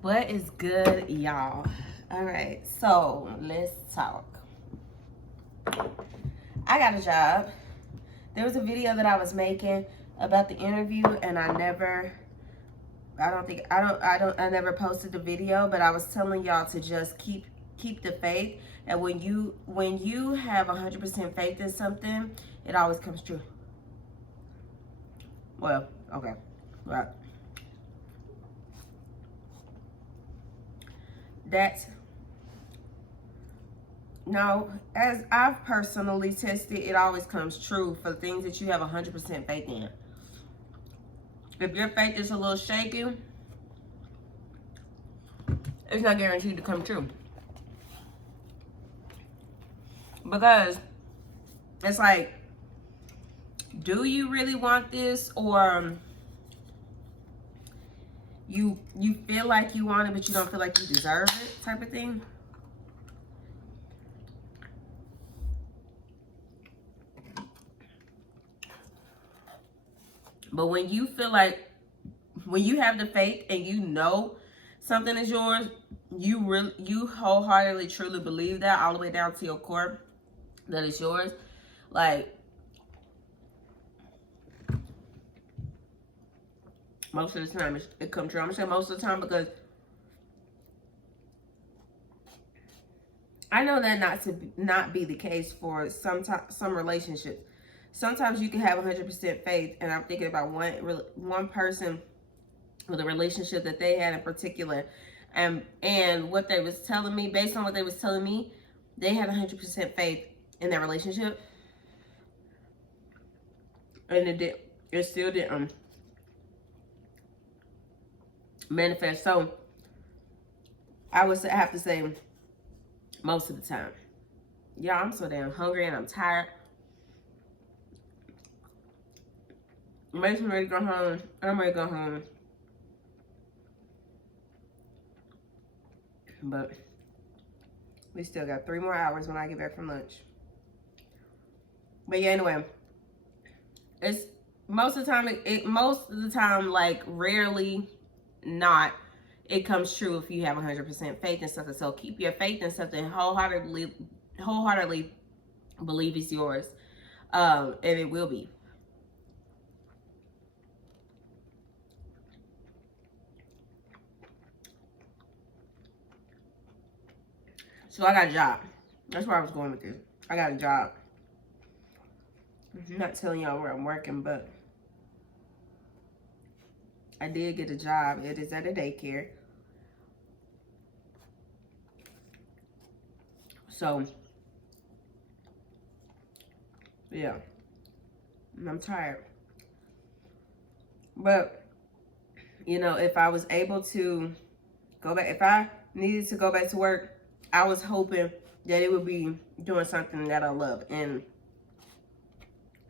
What is good, y'all? All right, so let's talk. I got a job. There was a video that I was making about the interview, and I never posted the video, but I was telling y'all to just keep the faith. And when you have 100% faith in something, it always comes true. Well, okay, right. That's No, as I've personally tested, it always comes true for things that you have 100% faith in. If your faith is a little shaky, it's not guaranteed to come true. Because it's like, do you really want this, or you feel like you want it but you don't feel like you deserve it, type of thing? But when you feel like, when you have the faith and you know something is yours, you wholeheartedly truly believe that all the way down to your core that it's yours. Like, most of the time it comes true. I'm gonna say most of the time because I know that not be the case for some relationships. Sometimes you can have 100% faith, and I'm thinking about one person with a relationship that they had in particular, and what they was telling me, based on what they was telling me, they had 100% faith in their relationship, and it still didn't manifest. So I would have to say most of the time. Yeah, I'm so damn hungry and I'm tired. Makes me ready to go home. I'm ready to go home. But we still got 3 more hours when I get back from lunch. But yeah, anyway, it's most of the time. Most of the time, like rarely, not. It comes true if you have 100% faith in something. So keep your faith in something wholeheartedly believe it's yours, and it will be. So I got a job. That's where I was going with this. I got a job. I'm not telling y'all where I'm working, but I did get a job. It is at a daycare. So, yeah, I'm tired. But, if I was able to go back, if I needed to go back to work, I was hoping that it would be doing something that I love. And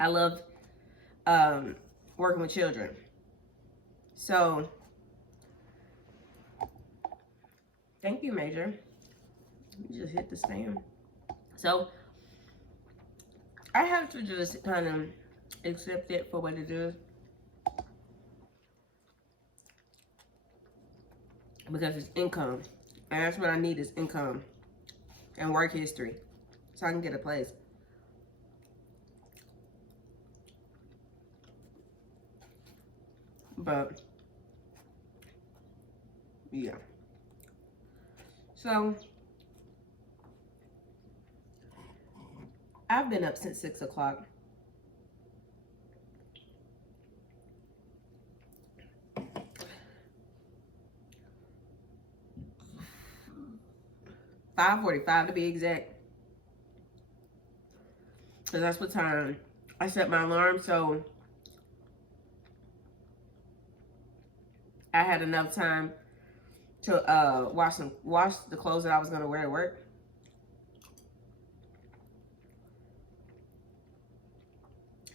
I loved working with children. So, thank you, Major. You just hit the stand. So, I have to just kind of accept it for what it is. Because it's income. And that's what I need is income and work history. So I can get a place. But, yeah. So, I've been up since 6 o'clock. $5:45 to be exact. Because that's what time I set my alarm. So, I had enough time to wash the clothes that I was going to wear to work.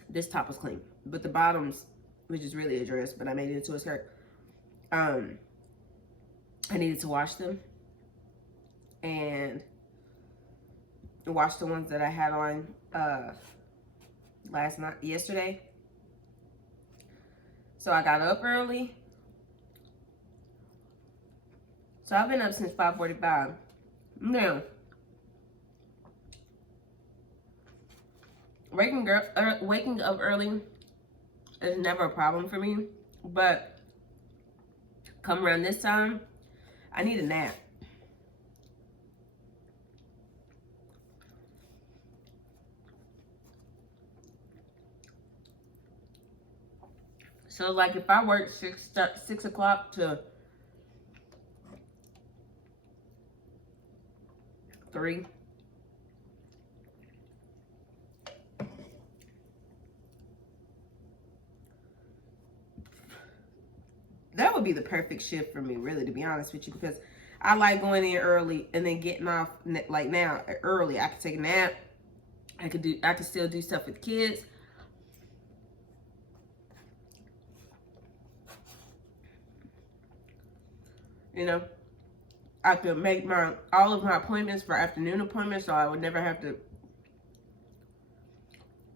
This top was clean. But the bottoms, which is really a dress, but I made it into a skirt. I needed to wash them. And wash the ones that I had on yesterday. So I got up early. So I've been up since 5:45. Now, waking up early is never a problem for me, but come around this time, I need a nap. So like if I work 6 o'clock to 3, that would be the perfect shift for me, really, to be honest with you, because I like going in early and then getting off like now early. I could take a nap. I could still do stuff with kids. You know, I could make all of my appointments for afternoon appointments, so I would never have to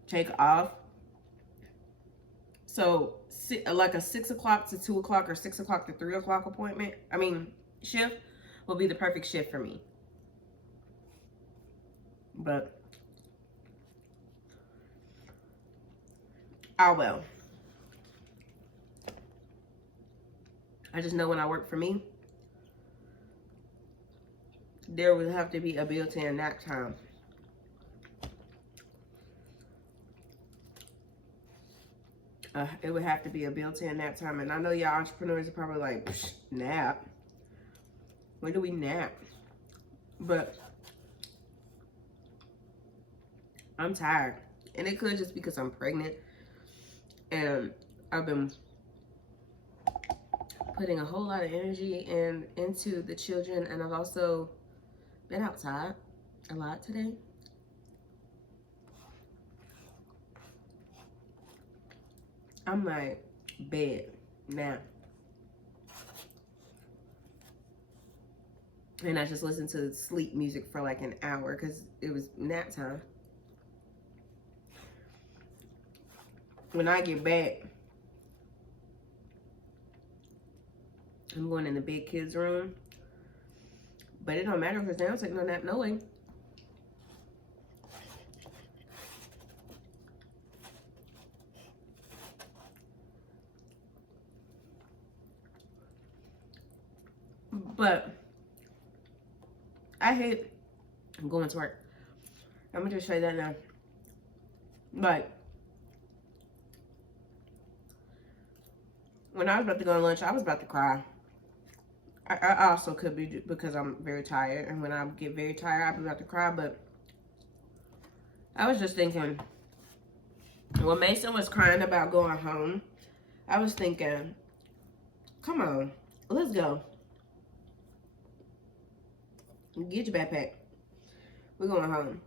take off. So like a 6 o'clock to 2 o'clock or 6 o'clock to 3 o'clock shift will be the perfect shift for me. But I will. I just know when I work for me, there would have to be a built-in nap time. It would have to be a built-in nap time. And I know y'all entrepreneurs are probably like, nap? When do we nap? But I'm tired. And it could just because I'm pregnant. And I've been putting a whole lot of energy into the children. And I've also been outside a lot today. I'm like, bed now. And I just listened to sleep music for like an hour because it was nap time. When I get back, I'm going in the big kids room. But it don't matter because they don't take no nap no way. But I hate going to work. I'm gonna just show you that now. But when I was about to go to lunch, I was about to cry. I also could be because I'm very tired, and when I get very tired, I'm about to cry. But I was just thinking, when Mason was crying about going home, I was thinking, come on, let's go. Get your backpack. We're going home.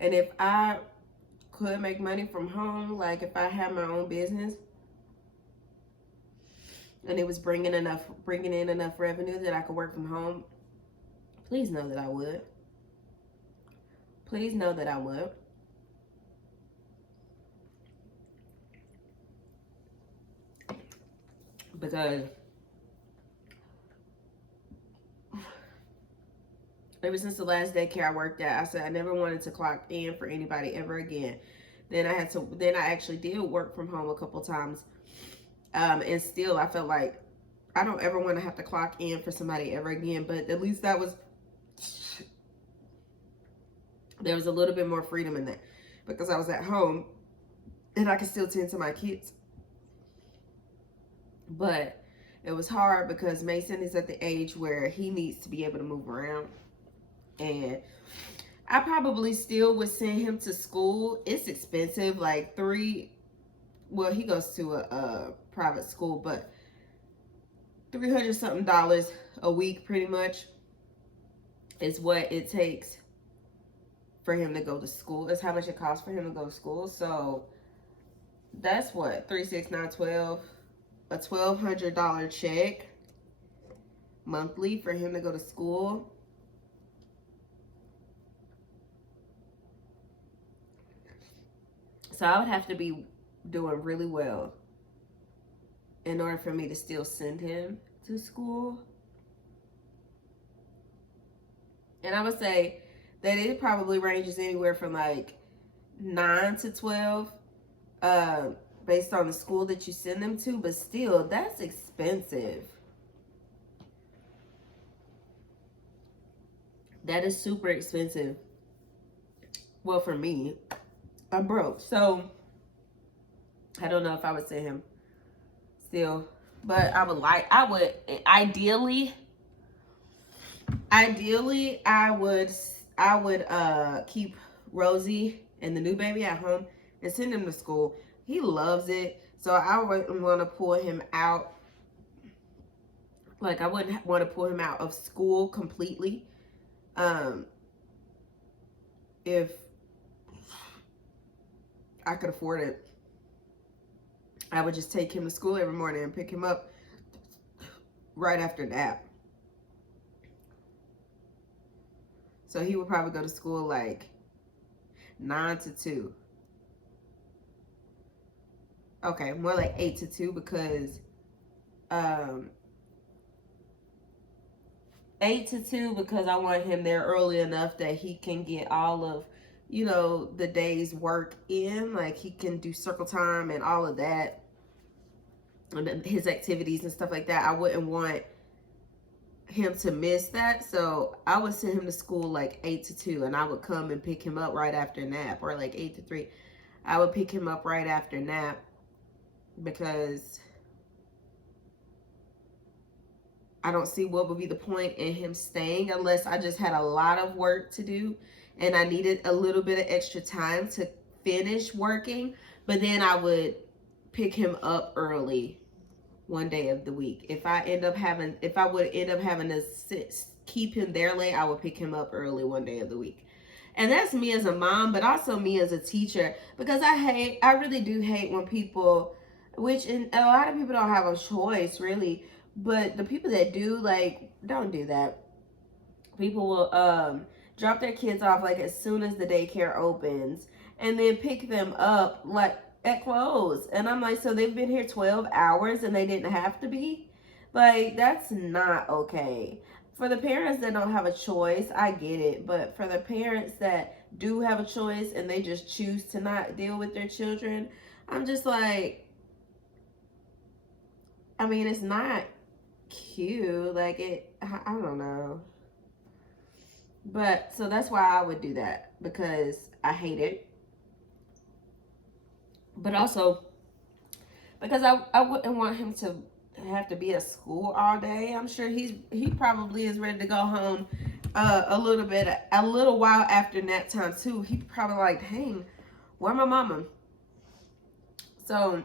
And if I could make money from home, like if I had my own business and it was bringing in enough revenue that I could work from home, please know that I would. Please know that I would. Because ever since the last daycare I worked at, I said I never wanted to clock in for anybody ever again. Then I actually did work from home a couple times. And still I felt like I don't ever want to have to clock in for somebody ever again. But at least there was a little bit more freedom in that because I was at home and I could still tend to my kids. But it was hard because Mason is at the age where he needs to be able to move around. And I probably still would send him to school. It's expensive, like he goes to a private school, but $300 something a week pretty much is what it takes for him to go to school. It's how much it costs for him to go to school. So that's what, 3, 6, 9, 12, a $1,200 check monthly for him to go to school. So I would have to be doing really well in order for me to still send him to school. And I would say that it probably ranges anywhere from like 9 to 12, uh, based on the school that you send them to. But still, that's expensive. That is super expensive. Well, for me, I'm broke. So I don't know if I would send him still. But I would ideally, I would keep Rosie and the new baby at home and send him to school. He loves it, so I wouldn't want to pull him out. Like, I wouldn't want to pull him out of school completely. If I could afford it, I would just take him to school every morning and pick him up right after nap. So he would probably go to school like 9 to 2. Okay, more like 8 to 2 because 8 to 2 because I want him there early enough that he can get all of, the day's work in. Like, he can do circle time and all of that, and his activities and stuff like that. I wouldn't want him to miss that, so I would send him to school like 8 to 2, and I would come and pick him up right after nap, or like 8 to 3. I would pick him up right after nap because I don't see what would be the point in him staying unless I just had a lot of work to do and I needed a little bit of extra time to finish working. But then I would pick him up early one day of the week. If I would end up having to keep him there late, I would pick him up early one day of the week. And that's me as a mom, but also me as a teacher, because I really do hate when people, which a lot of people don't have a choice really, but the people that do, like, don't do that. People will drop their kids off like as soon as the daycare opens and then pick them up like at close. And I'm like, so they've been here 12 hours and they didn't have to be? Like, that's not okay. For the parents that don't have a choice, I get it. But for the parents that do have a choice and they just choose to not deal with their children, I'm just like, I mean, it's not cute. Like, I don't know. But so that's why I would do that, because I hate it. But also because I wouldn't want him to have to be at school all day. I'm sure he probably is ready to go home a little while after nap time too. He probably like, dang, where my mama? So,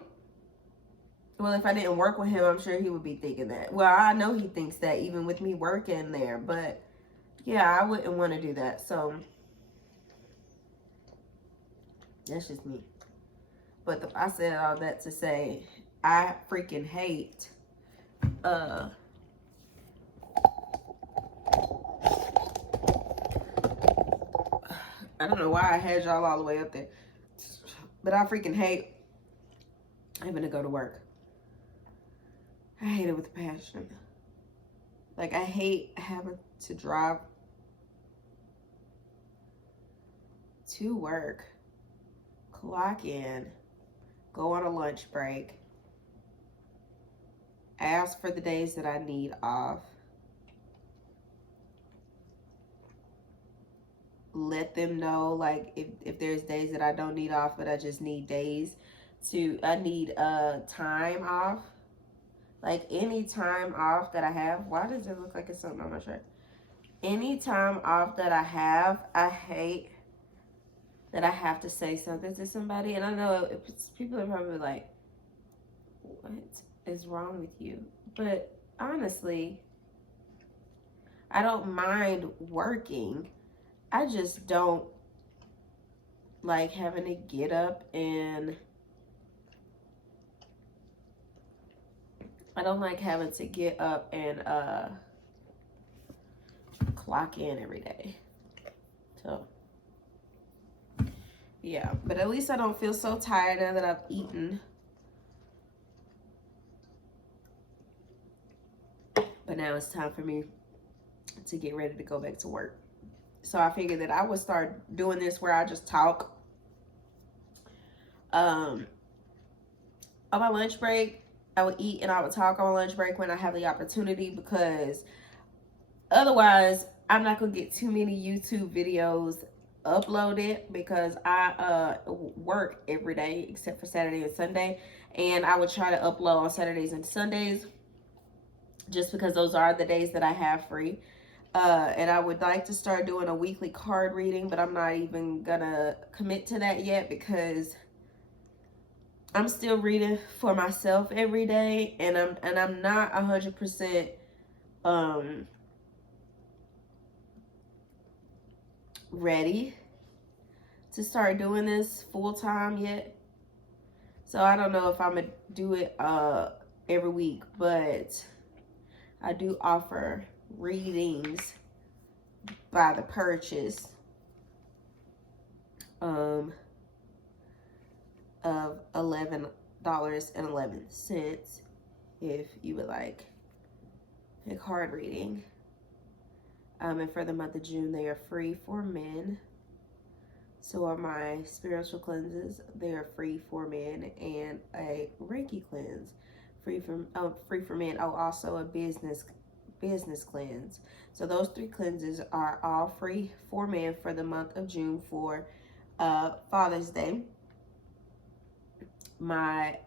well, if I didn't work with him, I'm sure he would be thinking that. Well, I know he thinks that even with me working there, but yeah, I wouldn't want to do that. So that's just me. But I said all that to say I freaking hate I don't know why I had y'all all the way up there, but I freaking hate having to go to work. I hate it with a passion. Like, I hate having to drive to work, clock in, go on a lunch break, ask for the days that I need off, let them know, like, if there's days that I don't need off, but I just need I need time off. Like, any time off that I have, why does it look like it's something on my shirt? Any time off that I have, I hate that I have to say something to somebody. And I know people are probably like, what is wrong with you? But honestly, I don't mind working. I just don't like having to get up and clock in every day. So yeah, but at least I don't feel so tired now that I've eaten. But now it's time for me to get ready to go back to work. So I figured that I would start doing this where I just talk on my lunch break. I would eat and I would talk on my lunch break when I have the opportunity, because otherwise I'm not gonna get too many YouTube videos uploaded, because I work every day except for Saturday and Sunday, and I would try to upload on Saturdays and Sundays just because those are the days that I have free. And I would like to start doing a weekly card reading, but I'm not even gonna commit to that yet, because I'm still reading for myself every day, and I'm not 100% ready to start doing this full time yet. So I don't know if I'm gonna do it every week, but I do offer readings by the purchase of $11.11 if you would like a card reading. And for the month of June, they are free for men. So are my spiritual cleanses. They are free for men, and a Reiki cleanse free for men. Oh, also a business cleanse. So those 3 cleanses are all free for men for the month of June for Father's Day. My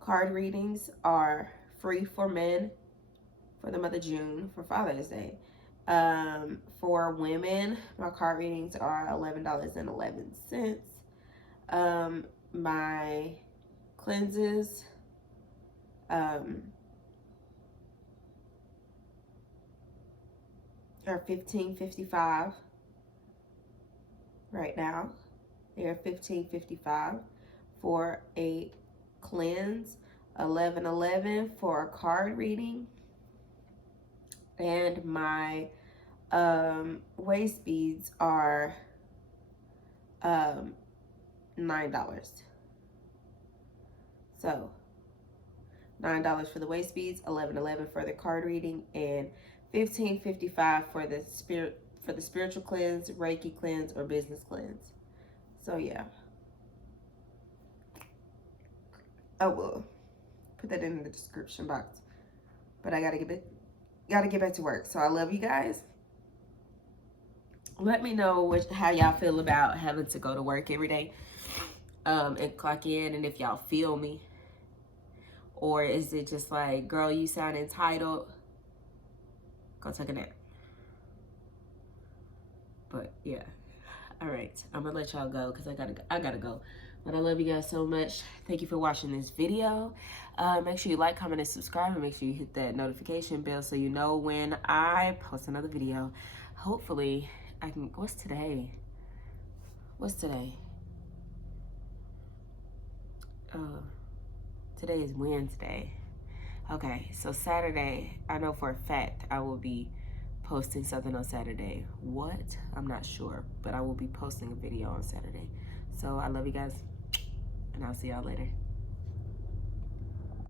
card readings are free for men for the month of June for Father's Day. For women, my card readings are $11.11. My cleanses are $15.55 right now. They are $15.55 for a cleanse, $11.11 for a card reading, and my waist beads are $9. So $9 for the waist beads, $11.11 for the card reading, and $15.55 for the spiritual cleanse, Reiki cleanse, or business cleanse. So yeah, I will put that in the description box. But I gotta get back to work. So I love you guys. Let me know how y'all feel about having to go to work every day and clock in, and if y'all feel me. Or is it just like, girl, you sound entitled, go take a nap. But yeah, all right, I'm gonna let y'all go because I gotta go. But I love you guys so much. Thank you for watching this video. Make sure you like, comment, and subscribe, and make sure you hit that notification bell so you know when I post another video. Hopefully I can. What's today? Today is Wednesday. Okay, so Saturday, I know for a fact I will be posting something on Saturday. What? I'm not sure, but I will be posting a video on Saturday. So I love you guys, and I'll see y'all later.